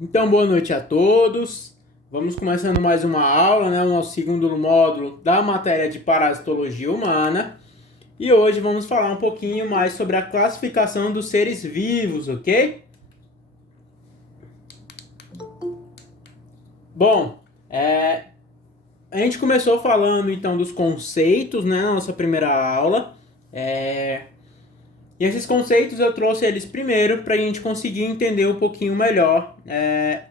Então, boa noite a todos. Vamos começando mais uma aula, né? O nosso segundo módulo da matéria de parasitologia humana. E hoje vamos falar um pouquinho mais sobre a classificação dos seres vivos, ok? Bom, a gente começou falando então dos conceitos, né? Na nossa primeira aula. E esses conceitos eu trouxe eles primeiro para a gente conseguir entender um pouquinho melhor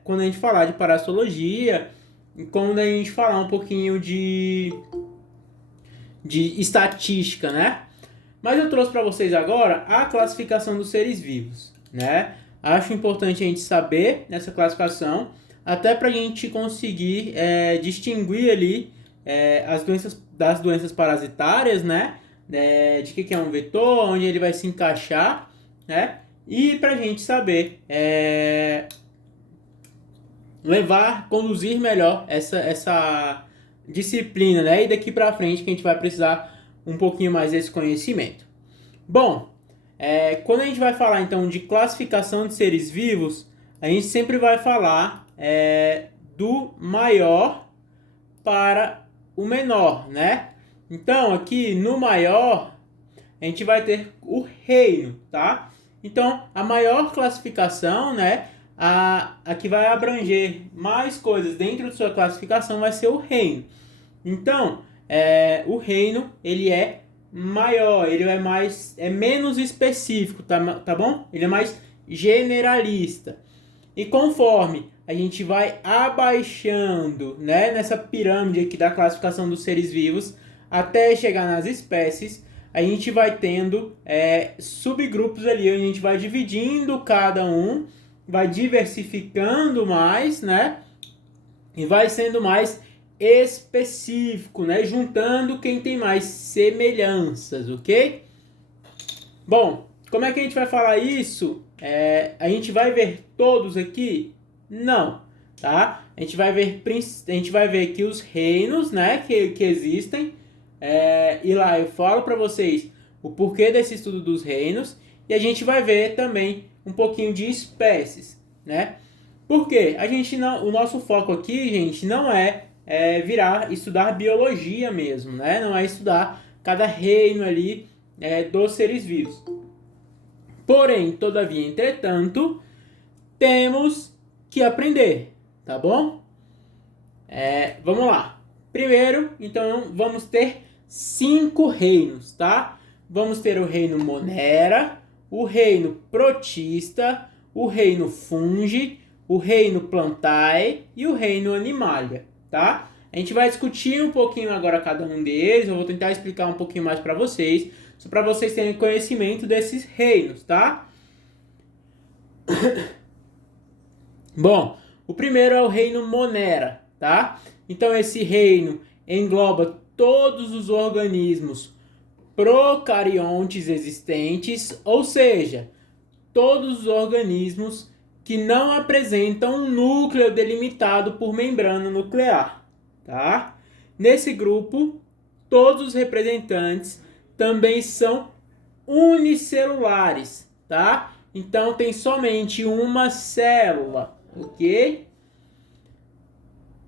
quando a gente falar de parasitologia e quando a gente falar um pouquinho de estatística, né? Mas eu trouxe para vocês agora a classificação dos seres vivos, né? Acho importante a gente saber essa classificação, até para a gente conseguir distinguir ali as doenças das doenças parasitárias, né? De que é um vetor, onde ele vai se encaixar, né? E para a gente saber conduzir melhor essa disciplina, né? E daqui para frente que a gente vai precisar um pouquinho mais desse conhecimento. Bom, quando a gente vai falar então de classificação de seres vivos, a gente sempre vai falar do maior para o menor, né? Então aqui no maior a gente vai ter o reino, tá? Então a maior classificação, né? A que vai abranger mais coisas dentro de sua classificação vai ser o reino. Então, o reino ele é maior, ele é menos específico, tá bom? Ele é mais generalista. E conforme a gente vai abaixando, né, nessa pirâmide aqui da classificação dos seres vivos, até chegar nas espécies, a gente vai tendo subgrupos ali, a gente vai dividindo cada um, vai diversificando mais, né? E vai sendo mais específico, né? Juntando quem tem mais semelhanças, ok? Bom, como é que a gente vai falar isso? A gente vai ver todos aqui? Não, tá? A gente vai ver aqui os reinos, né? Que existem. E lá eu falo para vocês o porquê desse estudo dos reinos. E a gente vai ver também um pouquinho de espécies, né? Por quê? O nosso foco aqui, gente, não estudar biologia mesmo, né? Não é estudar cada reino ali dos seres vivos. Porém, todavia, entretanto, temos que aprender, tá bom? Vamos lá. Primeiro, então, vamos ter 5 reinos, tá? Vamos ter o reino Monera, o reino Protista, o reino Fungi, o reino Plantae e o reino Animalia, tá? A gente vai discutir um pouquinho agora cada um deles, eu vou tentar explicar um pouquinho mais para vocês, só para vocês terem conhecimento desses reinos, tá? Bom, o primeiro é o reino Monera, tá? Então esse reino engloba todos os organismos procariontes existentes, ou seja, todos os organismos que não apresentam um núcleo delimitado por membrana nuclear, tá? Nesse grupo, todos os representantes também são unicelulares, tá? Então tem somente uma célula, ok?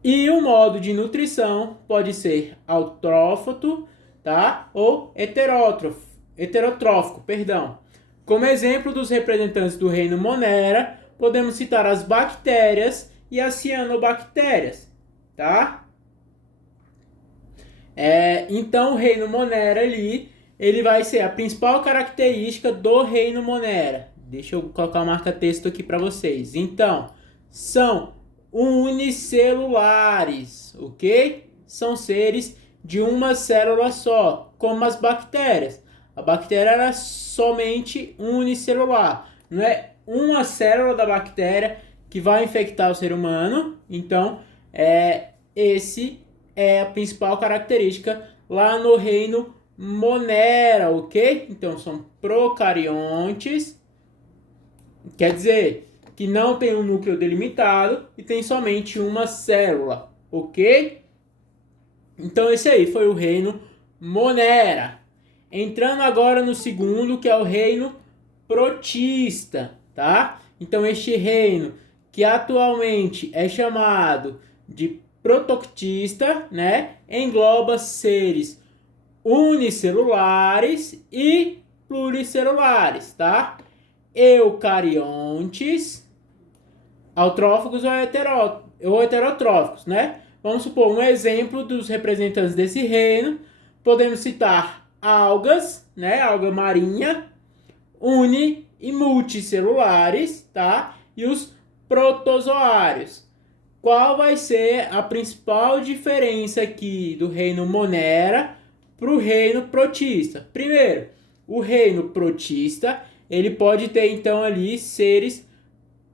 E o modo de nutrição pode ser autrófoto, tá? Ou heterotrófico, perdão. Como exemplo dos representantes do reino Monera, podemos citar as bactérias e as cianobactérias, tá? Então o reino Monera ali, ele vai ser a principal característica do reino Monera. Deixa eu colocar o marca-texto aqui para vocês. Então, são unicelulares, ok? São seres de uma célula só, como as bactérias. A bactéria era somente unicelular, não é uma célula da bactéria que vai infectar o ser humano. Então, esse é a principal característica lá no reino Monera, ok? Então, são procariontes, quer dizer que não tem um núcleo delimitado e tem somente uma célula, ok? Então esse aí foi o reino Monera. Entrando agora no segundo, que é o reino Protista, tá? Então este reino que atualmente é chamado de protoctista, né? Engloba seres unicelulares e pluricelulares, tá? Eucariontes, autróficos ou heterotróficos, né? Vamos supor um exemplo dos representantes desse reino. Podemos citar algas, né? Alga marinha, uni e multicelulares, tá? E os protozoários. Qual vai ser a principal diferença aqui do reino Monera para o reino protista? Primeiro, o reino protista, ele pode ter então ali seres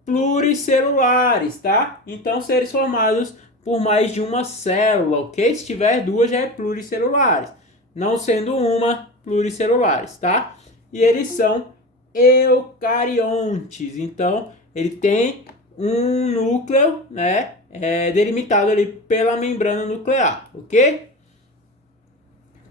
pluricelulares, tá? Então seres formados por mais de uma célula, ok? Se tiver duas já é pluricelulares, não sendo uma, pluricelulares, tá? E eles são eucariontes, então ele tem um núcleo, né, delimitado ali pela membrana nuclear, ok?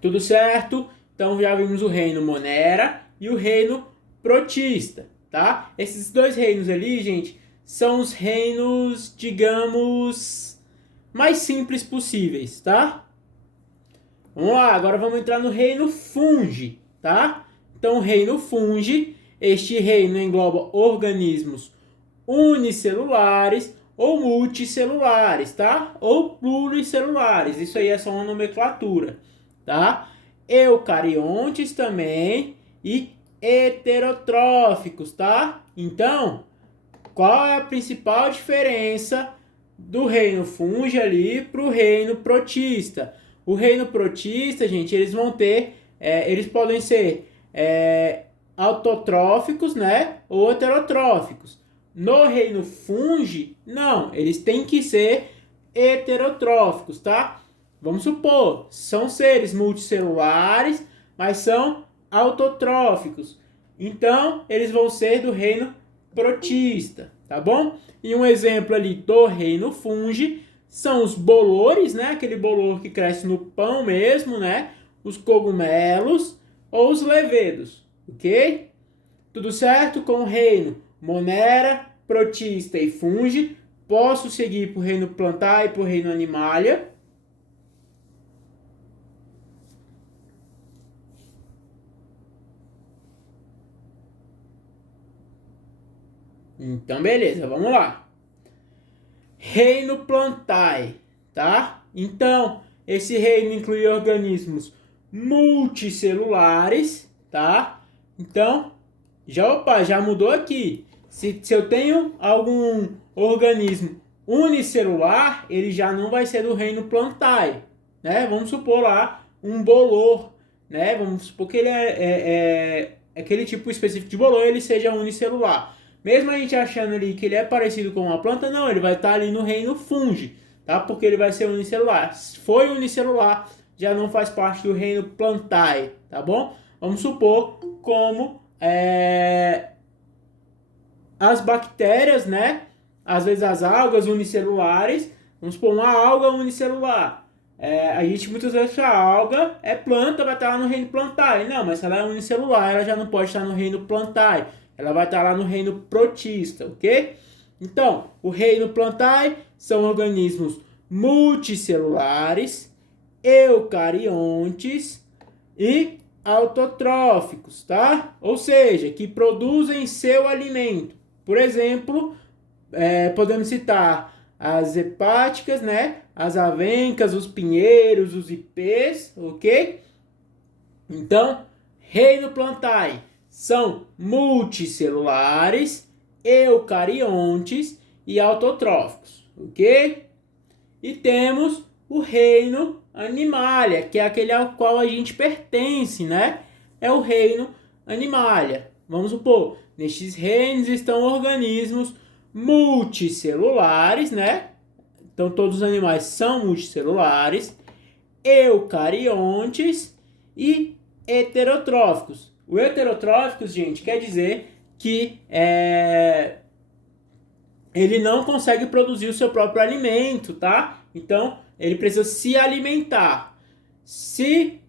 Tudo certo? Então já vimos o reino Monera e o reino protista, tá? Esses dois reinos ali, gente, são os reinos, digamos, mais simples possíveis, tá? Vamos lá, agora vamos entrar no reino Fungi, tá? Então, o reino Fungi, este reino engloba organismos unicelulares ou multicelulares, tá? Ou pluricelulares, isso aí é só uma nomenclatura, tá? Eucariontes também e heterotróficos, tá? Então, qual é a principal diferença do reino Fungi ali para o reino protista? O reino protista, gente, eles vão ter, eles podem ser autotróficos, né? Ou heterotróficos. No reino Fungi, não, eles têm que ser heterotróficos, tá? Vamos supor, são seres multicelulares, mas são autotróficos. Então, eles vão ser do reino protista, tá bom? E um exemplo ali do reino Fungi são os bolores, né? Aquele bolor que cresce no pão mesmo, né? Os cogumelos ou os levedos, ok? Tudo certo com o reino Monera, protista e Fungi. Posso seguir para o reino Plantae e para o reino Animalia. Então, beleza, vamos lá. Reino Plantae, tá? Então, esse reino inclui organismos multicelulares, tá? Então, já mudou aqui. Se eu tenho algum organismo unicelular, ele já não vai ser do reino Plantae, né? Vamos supor lá um bolor, né? Vamos supor que ele é aquele tipo específico de bolor, ele seja unicelular. Mesmo a gente achando ali que ele é parecido com uma planta, não, ele vai estar ali no reino Fungi, tá? Porque ele vai ser unicelular. Se foi unicelular, já não faz parte do reino Plantae, tá bom? Vamos supor como as bactérias, né? Às vezes as algas unicelulares. Vamos supor uma alga unicelular. A gente muitas vezes a alga é planta, vai estar lá no reino Plantae. Não, mas se ela é unicelular, ela já não pode estar no reino Plantae. Ela vai estar lá no reino protista, ok? Então, o reino Plantae são organismos multicelulares, eucariontes e autotróficos, tá? Ou seja, que produzem seu alimento. Por exemplo, podemos citar as hepáticas, né? As avencas, os pinheiros, os ipês, ok? Então, reino Plantae são multicelulares, eucariontes e autotróficos, ok? E temos o reino Animalia, que é aquele ao qual a gente pertence, né? É o reino Animalia. Vamos supor, nestes reinos estão organismos multicelulares, né? Então todos os animais são multicelulares, eucariontes e heterotróficos. O heterotróficos, gente, quer dizer que ele não consegue produzir o seu próprio alimento, tá? Então, ele precisa se alimentar. Se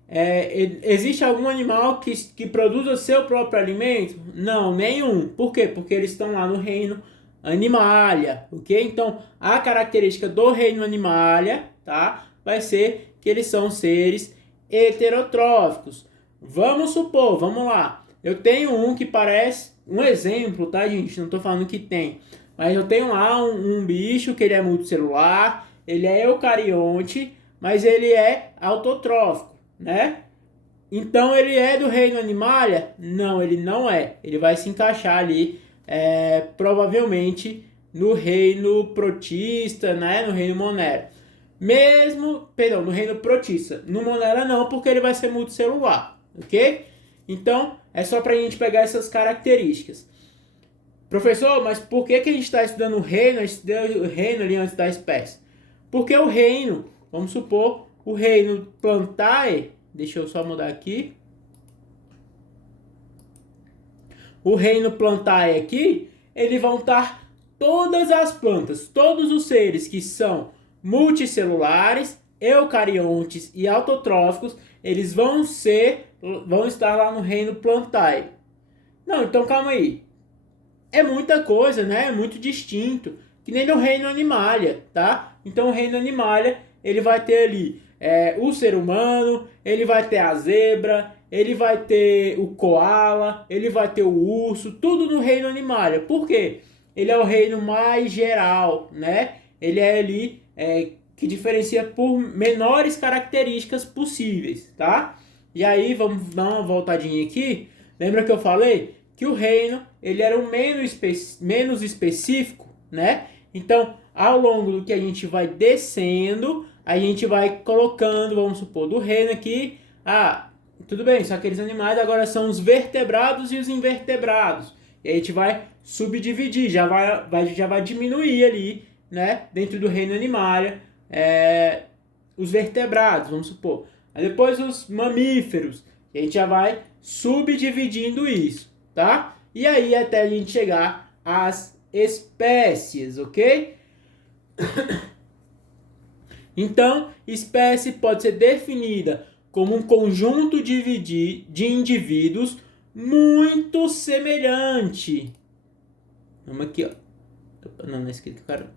existe algum animal que produza o seu próprio alimento? Não, nenhum. Por quê? Porque eles estão lá no reino Animalia, ok? Então, a característica do reino Animalia, tá? Vai ser que eles são seres heterotróficos. Vamos supor, vamos lá. Eu tenho um que parece um exemplo, tá, gente? Não estou falando que tem. Mas eu tenho lá um bicho que ele é multicelular, ele é eucarionte, mas ele é autotrófico, né? Então ele é do reino Animalia? Não, ele não é. Ele vai se encaixar ali, provavelmente, no reino protista, né? No reino Monera. Perdão, no reino protista. No Monera não, porque ele vai ser multicelular, ok? Então, é só para a gente pegar essas características. Professor, mas por que a gente está estudando o reino ali antes da espécie? Porque o reino, vamos supor, o reino Plantae, deixa eu só mudar aqui. O reino Plantae aqui, eles vão estar todas as plantas, todos os seres que são multicelulares, eucariontes e autotróficos, eles vão estar lá no reino Plantae. Não, então calma aí. É muita coisa, né? É muito distinto. Que nem no reino Animalia, tá? Então o reino Animalia, ele vai ter ali o ser humano, ele vai ter a zebra, ele vai ter o koala, ele vai ter o urso, tudo no reino Animalia. Por quê? Ele é o reino mais geral, né? Ele é ali que diferencia por menores características possíveis, tá? E aí, vamos dar uma voltadinha aqui. Lembra que eu falei que o reino ele era o menos específico, né? Então, ao longo do que a gente vai descendo, a gente vai colocando, vamos supor, do reino aqui, tudo bem, só aqueles animais agora são os vertebrados e os invertebrados. E a gente vai subdividir, já vai diminuir ali, né? Dentro do reino Animalia, os vertebrados, vamos supor. Aí depois os mamíferos, e a gente já vai subdividindo isso, tá? E aí até a gente chegar às espécies, ok? Então, espécie pode ser definida como um conjunto de indivíduos muito semelhante. Vamos aqui, ó. Não é escrito, cara.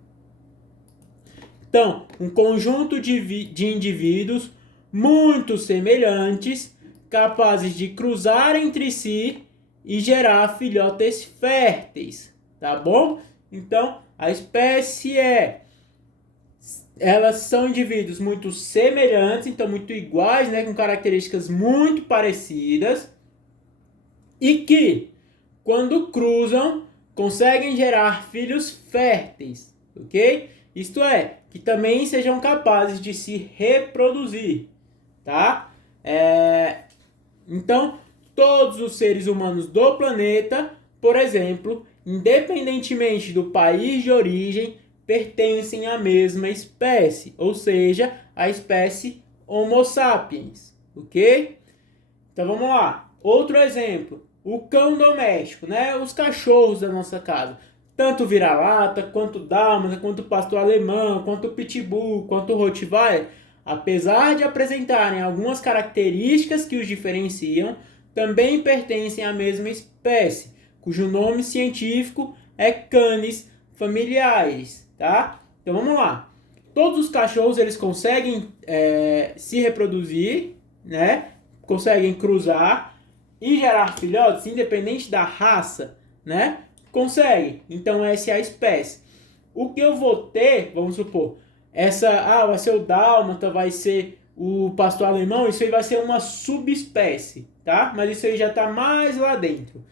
Então, um conjunto de indivíduos muito semelhantes, capazes de cruzar entre si e gerar filhotes férteis, tá bom? Então, a espécie elas são indivíduos muito semelhantes, então muito iguais, né, com características muito parecidas, e que, quando cruzam, conseguem gerar filhos férteis, ok? Isto é, que também sejam capazes de se reproduzir, tá? Então, todos os seres humanos do planeta, por exemplo, independentemente do país de origem, pertencem à mesma espécie, ou seja, a espécie Homo sapiens, ok? Então vamos lá. Outro exemplo, o cão doméstico, né? Os cachorros da nossa casa. Tanto vira-lata, quanto dálmata, quanto pastor alemão, quanto pitbull, quanto rottweiler, apesar de apresentarem algumas características que os diferenciam, também pertencem à mesma espécie, cujo nome científico é Canis familiaris, tá? Então vamos lá. Todos os cachorros eles conseguem se reproduzir, né? Conseguem cruzar e gerar filhotes, independente da raça, né? Consegue. Então essa é a espécie. O que eu vou ter, vamos supor, vai ser o dálmata, vai ser o pastor alemão, isso aí vai ser uma subespécie, tá? Mas isso aí já está mais lá dentro.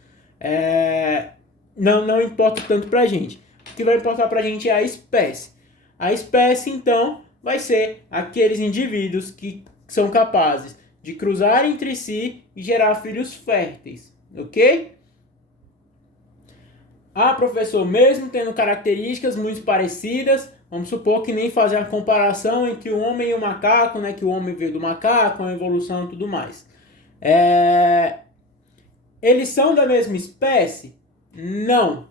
Não importa tanto pra gente. O que vai importar pra gente é a espécie. A espécie, então, vai ser aqueles indivíduos que são capazes de cruzar entre si e gerar filhos férteis, ok? Professor, mesmo tendo características muito parecidas, vamos supor que nem fazer a comparação entre o homem e o macaco, né? Que o homem veio do macaco, a evolução e tudo mais. Eles são da mesma espécie? Não,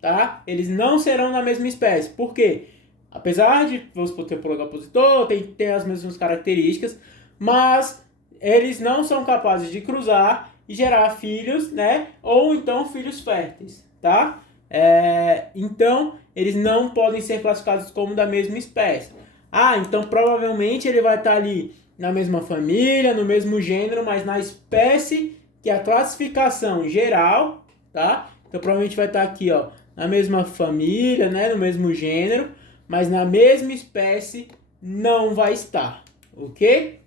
tá? Eles não serão da mesma espécie. Por quê? Apesar de, vamos supor, ter polo opositor, tem as mesmas características, mas eles não são capazes de cruzar e gerar filhos, né? Ou então filhos férteis, tá? Então eles não podem ser classificados como da mesma espécie. Ah, então provavelmente ele vai estar ali na mesma família, no mesmo gênero, mas na espécie que a classificação geral, tá? Então provavelmente vai estar aqui, ó, na mesma família, né, no mesmo gênero, mas na mesma espécie não vai estar, ok?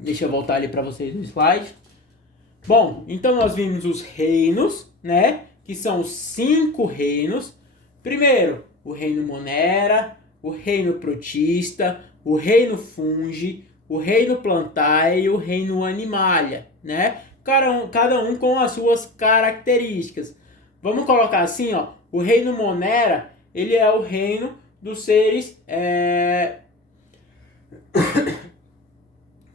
Deixa eu voltar ali para vocês no slide. Bom, então nós vimos os reinos, né? Que são os 5 reinos. Primeiro, o reino Monera, o reino Protista, o reino Fungi, o reino Plantae e o reino Animalia, né? Cada um com as suas características. Vamos colocar assim, ó. O reino Monera, ele é o reino dos seres...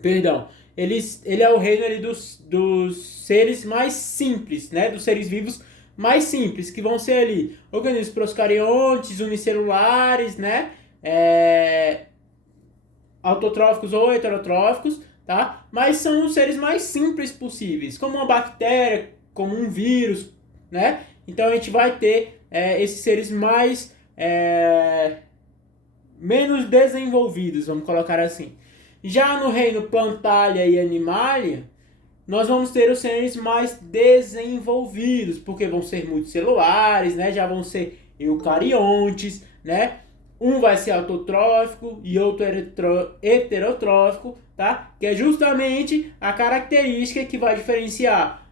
Perdão. Ele é o reino ali dos seres mais simples, né? Dos seres vivos mais simples, que vão ser ali organismos procariontes, unicelulares, né? Autotróficos ou heterotróficos, tá? Mas são os seres mais simples possíveis, como uma bactéria, como um vírus, né? Então a gente vai ter esses seres mais menos desenvolvidos, vamos colocar assim. Já no reino Plantalia e Animalia, nós vamos ter os seres mais desenvolvidos, porque vão ser multicelulares, né? Já vão ser eucariontes, né? Um vai ser autotrófico e outro heterotrófico, tá? Que é justamente a característica que vai diferenciar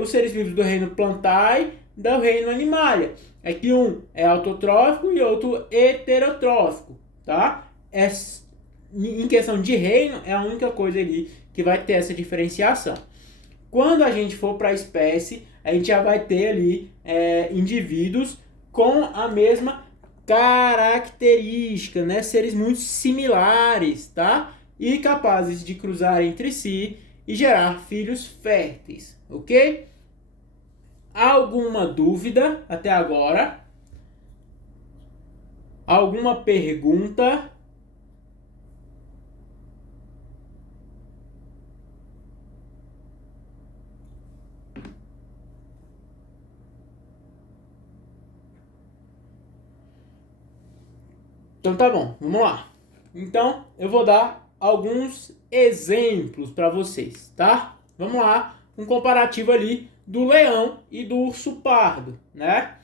os seres vivos do reino Plantae do reino Animalia. É que um é autotrófico e outro heterotrófico, tá? Em questão de reino, é a única coisa ali que vai ter essa diferenciação. Quando a gente for para a espécie, a gente já vai ter ali indivíduos com a mesma característica, né? Seres muito similares, tá? E capazes de cruzar entre si e gerar filhos férteis, ok? Alguma dúvida até agora? Alguma pergunta? Então tá bom, vamos lá. Então eu vou dar alguns exemplos para vocês, tá? Vamos lá, um comparativo ali do leão e do urso pardo, né?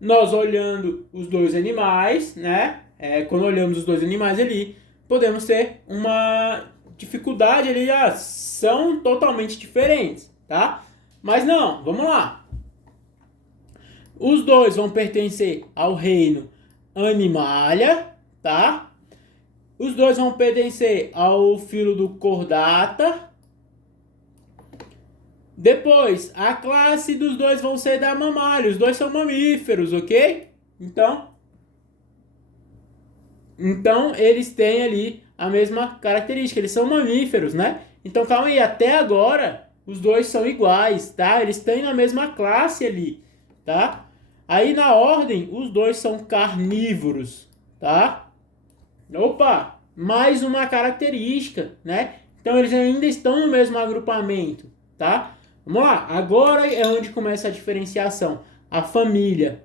Nós olhando os dois animais, né? Quando olhamos os dois animais ali, podemos ter uma dificuldade ali, são totalmente diferentes, tá? Mas não, vamos lá. Os dois vão pertencer ao reino Animalia, tá? Os dois vão pertencer ao filo do Chordata. Depois, a classe dos dois vão ser da mamália. Os dois são mamíferos, ok? Então eles têm ali a mesma característica. Eles são mamíferos, né? Então, calma aí. Até agora, os dois são iguais, tá? Eles têm na mesma classe ali, tá? Aí, na ordem, os dois são carnívoros, tá? Opa! Mais uma característica, né? Então, eles ainda estão no mesmo agrupamento, tá? Vamos lá, agora é onde começa a diferenciação. A família.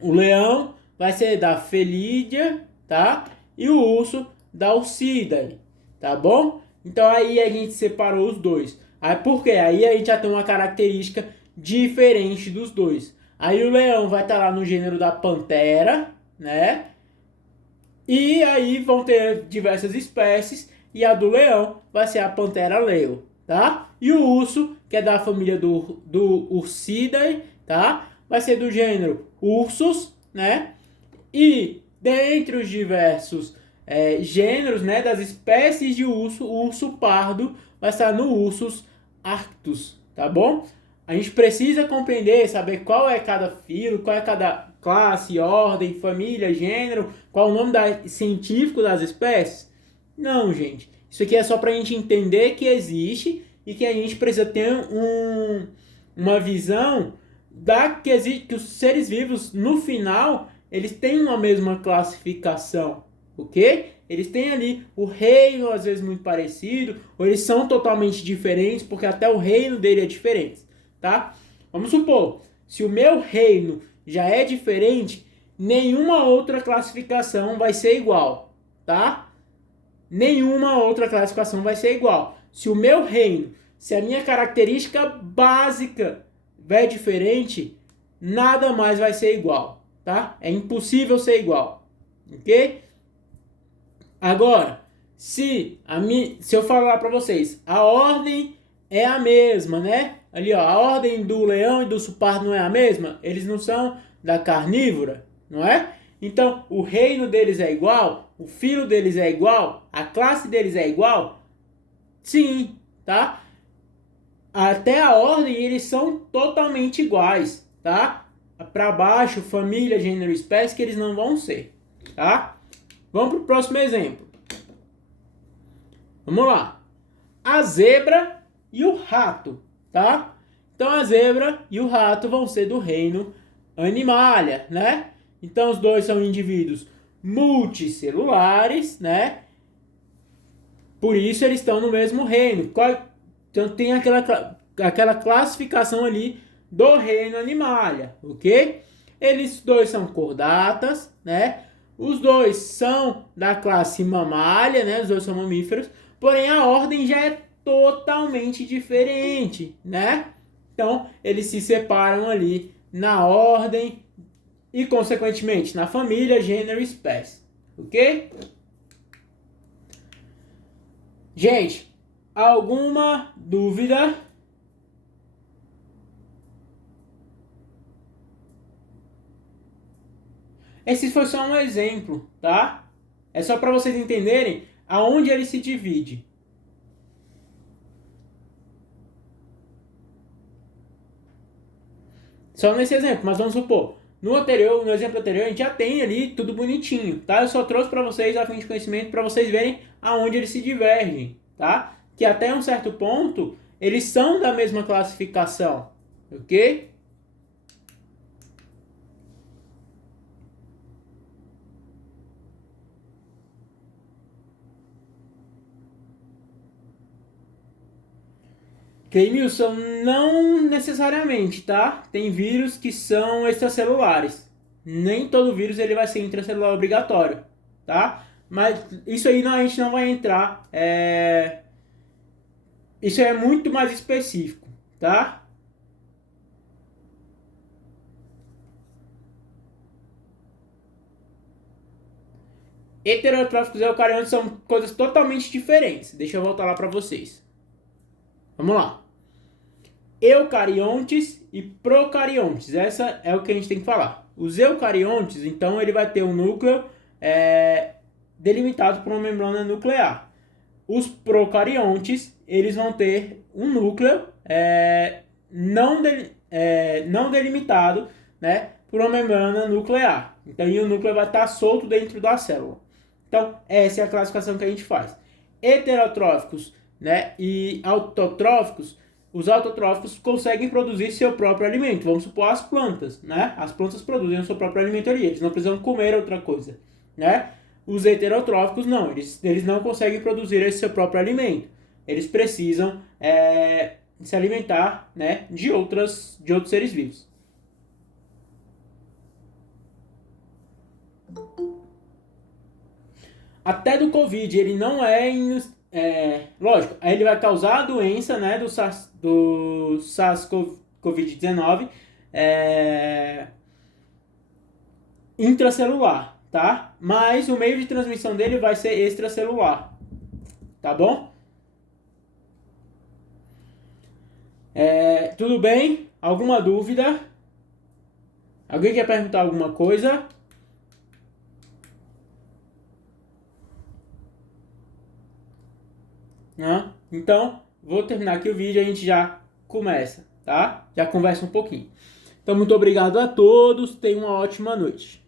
O leão vai ser da Felidae, tá? E o urso da Alcidae, tá bom? Então aí a gente separou os dois. Aí por quê? Aí a gente já tem uma característica diferente dos dois. Aí o leão vai estar lá no gênero da Panthera, né? E aí vão ter diversas espécies. E a do leão vai ser a Panthera leo, tá? E o urso, que é da família do Ursidae, tá? Vai ser do gênero Ursus, né? E dentre os diversos gêneros, né, das espécies de urso, o urso pardo vai estar no Ursus arctos, tá bom? A gente precisa compreender, saber qual é cada filo, qual é cada classe, ordem, família, gênero, qual é o nome científico das espécies? Não, gente. Isso aqui é só para a gente entender que existe e que a gente precisa ter uma visão que os seres vivos, no final, eles têm uma mesma classificação, ok? Eles têm ali o reino, às vezes, muito parecido, ou eles são totalmente diferentes, porque até o reino dele é diferente, tá? vamos supor, se o meu reino já é diferente, nenhuma outra classificação vai ser igual, tá? Nenhuma outra classificação vai ser igual. Se o meu reino, se a minha característica básica é diferente, nada mais vai ser igual, tá? É impossível ser igual, ok? Agora, se eu falar para vocês, a ordem é a mesma, né? Ali, ó, a ordem do leão e do urso pardo não é a mesma? Eles não são da carnívora, não é? Então, o reino deles é igual? O filo deles é igual? A classe deles é igual? Sim, tá? Até a ordem eles são totalmente iguais, tá? Para baixo, família, gênero, espécie, que eles não vão ser, tá? Vamos para o próximo exemplo. Vamos lá. A zebra e o rato, tá? Então a zebra e o rato vão ser do reino Animalia, né? Então os dois são indivíduos multicelulares, né? Por isso eles estão no mesmo reino. Então tem aquela classificação ali do reino Animalia, ok? Eles dois são cordatas, né? Os dois são da classe Mammalia, né? Os dois são mamíferos, porém a ordem já é totalmente diferente, né? Então eles se separam ali na ordem e consequentemente na família, gênero e espécie, ok? Gente, alguma dúvida? Esse foi só um exemplo, tá? É só para vocês entenderem aonde ele se divide. Só nesse exemplo, mas vamos supor, no exemplo anterior, a gente já tem ali tudo bonitinho, tá? Eu só trouxe para vocês a fim de conhecimento para vocês verem aonde eles se divergem, tá? Que até um certo ponto eles são da mesma classificação, ok? Cleimilson, não necessariamente, tá? Tem vírus que são extracelulares. Nem todo vírus ele vai ser intracelular obrigatório, tá? Mas isso aí a gente não vai entrar. Isso é muito mais específico, tá? Heterotróficos e eucariontes são coisas totalmente diferentes. Deixa eu voltar lá para vocês. Vamos lá. Eucariontes e procariontes. Essa é o que a gente tem que falar. Os eucariontes, então, ele vai ter um núcleo delimitado por uma membrana nuclear. Os procariontes, eles vão ter um núcleo não delimitado, né, por uma membrana nuclear. Então, e o núcleo vai estar solto dentro da célula. Então, essa é a classificação que a gente faz. Heterotróficos, né, e autotróficos. Os autotróficos conseguem produzir seu próprio alimento. Vamos supor as plantas, né? As plantas produzem o seu próprio alimento ali. Eles não precisam comer outra coisa, né? Os heterotróficos não. Eles não conseguem produzir esse seu próprio alimento. Eles precisam se alimentar, né, de outros seres vivos. Até do Covid, ele não lógico, aí ele vai causar a doença, né, do SARS-CoV-19 intracelular, tá? Mas o meio de transmissão dele vai ser extracelular, tá bom? Tudo bem? Alguma dúvida? Alguém quer perguntar alguma coisa? Não? Então, vou terminar aqui o vídeo e a gente já começa, tá? Já conversa um pouquinho. Então, muito obrigado a todos. Tenham uma ótima noite.